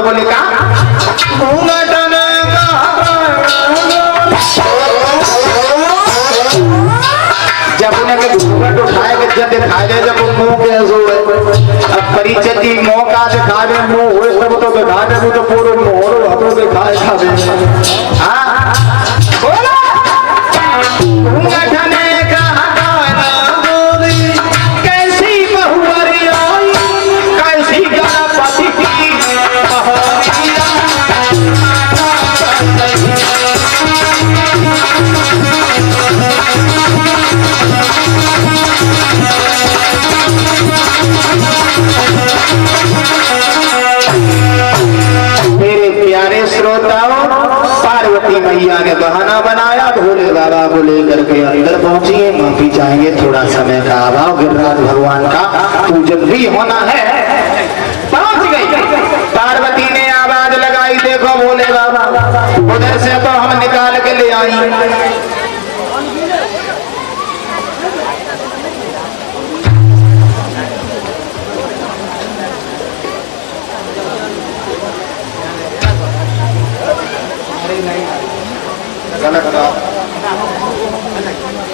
में बोले का जब उन्हें घूंघट उठाए के जब दिखाए दे जब मुंह के अब परिचय मौका दिखा दे मुंह हुए सब तो दिखा दे तो पूरे मोहर हाथों दिखाए खावे हाँ बोला कैसी बहुवरी आई कैसी गणपति की पार्वती मैया ने बहाना बनाया भोले बाबा को लेकर के अंदर पहुंचिए माफी चाहेंगे थोड़ा समय का अभाव गिरिराज भगवान का पूजन भी होना है। पहुंच गई पार्वती ने आवाज लगाई देखो भोले बाबा उधर से तो हम निकाल के ले आई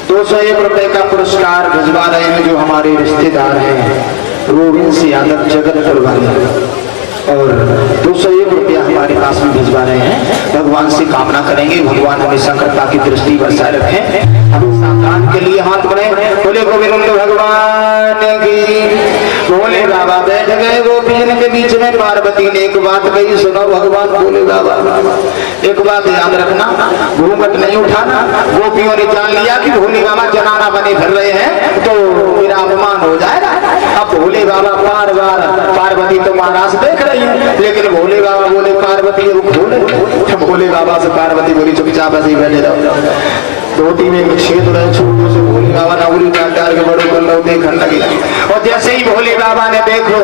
₹201 का पुरस्कार भिजवा रहे हैं जो हमारे रिश्तेदार हैं रोविंद यादव जगतपुर वाले और ₹201 हमारे पास में भिजवा रहे हैं। भगवान से कामना करेंगे भगवान हमेशा कृपा की दृष्टि बरसाए रखें हमेशा दान के लिए हाथ बढ़े बोले गोविंद भगवान की। भोले बाबा बैठ गए गोपियन के बीच में पार्वती ने एक बात कही सुनो भगवान भोले बाबा एक बात याद रखना घूंघट नहीं उठाना गोपियों ने जान लिया कि भोले बाबा जनाना बने फिर रहे हैं तो मेरा अपमान हो जाएगा। अब भोले बाबा बार बार पार्वती तो महाराज देख रही है लेकिन भोले बाबा बोले पार्वती खोले भोले बाबा से पार्वती बोली चुपचाप ऐसे ही बैठे रहो धोती में एक छेद रहे छोटू से भोले बाबा ने उंगली काट के बड़े कर लो देखने लगे और जैसे ही भोले बाबा ने देखो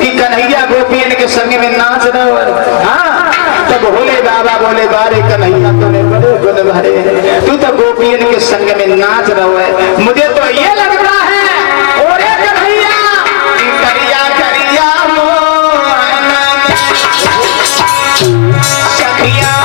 कि कन्हैया गोपियन के संग में नाच रहे हाँ तब भोले बाबा बोले बारे कन्हैया तूने बड़े गुण भरे तू तो गोपियन के संग में नाच रहे है मुझे तो ये लगता है और कन्हैया करिया करिया सखिया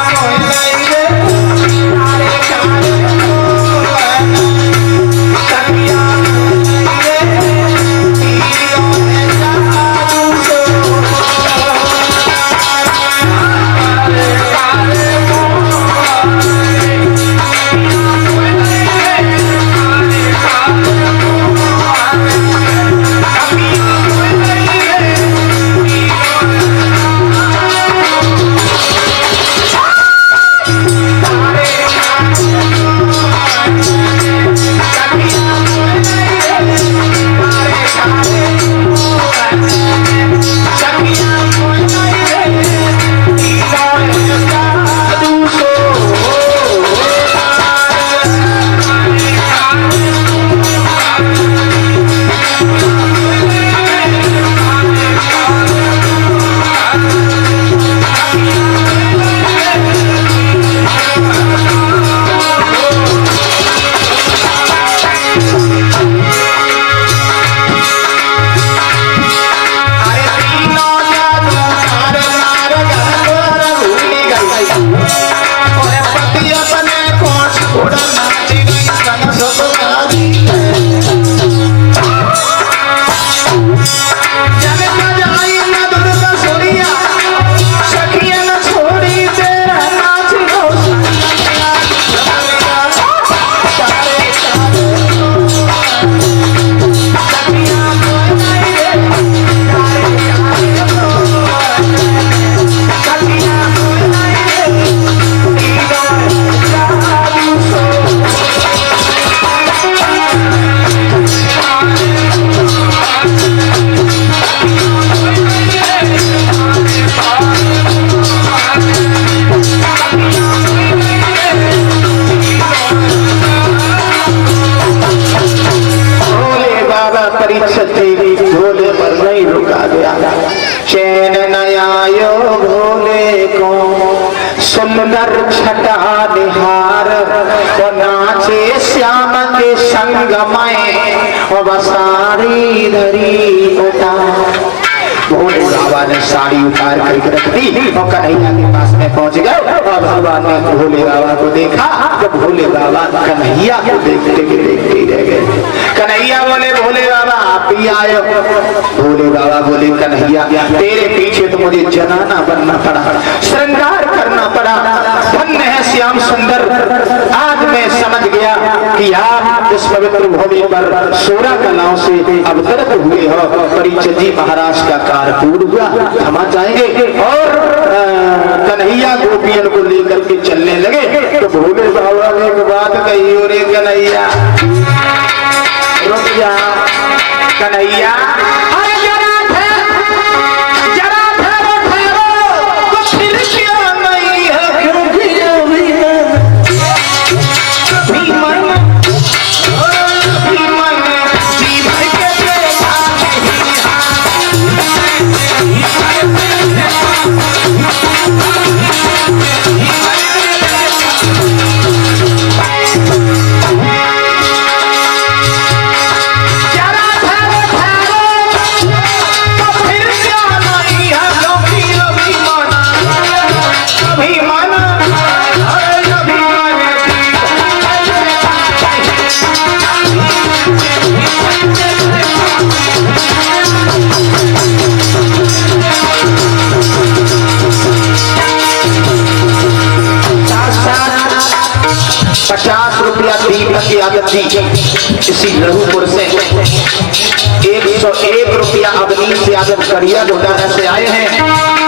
सुंदर छटा निहार वो नाचे श्याम के संग में वो बसारी धरी उठा। भगवान ने साड़ी उतार करके रख दी और कन्हैया के पास में पहुंच गए और भगवान ने भोले बाबा को देखा तो भोले बाबा कन्हैया को देखते ही रह गए। कन्हैया बोले भोले बाबा आप ही आए। भोले बाबा बोले कन्हैया तेरे पीछे तो मुझे जनाना बनना पड़ा, श्रृंगार करना पड़ा, धन्य है श्याम सुंदर। आज मैं समझ गया कि आप इस पवित्र भूमि पर 16 कलाओं से अवतरित हुए हो। परिचय जी महाराज का कार्य पूर्ण हुआ, क्षमा चाहेंगे। और कन्हैया गोपियन को लेकर के चलने लगे तो भोले बाबा ने एक बात कही, अरे कन्हैया रुक जा, कन्हैया इसी लहूपुर से 101 रुपया अवनीश यादव करिया घोटाला से आए हैं।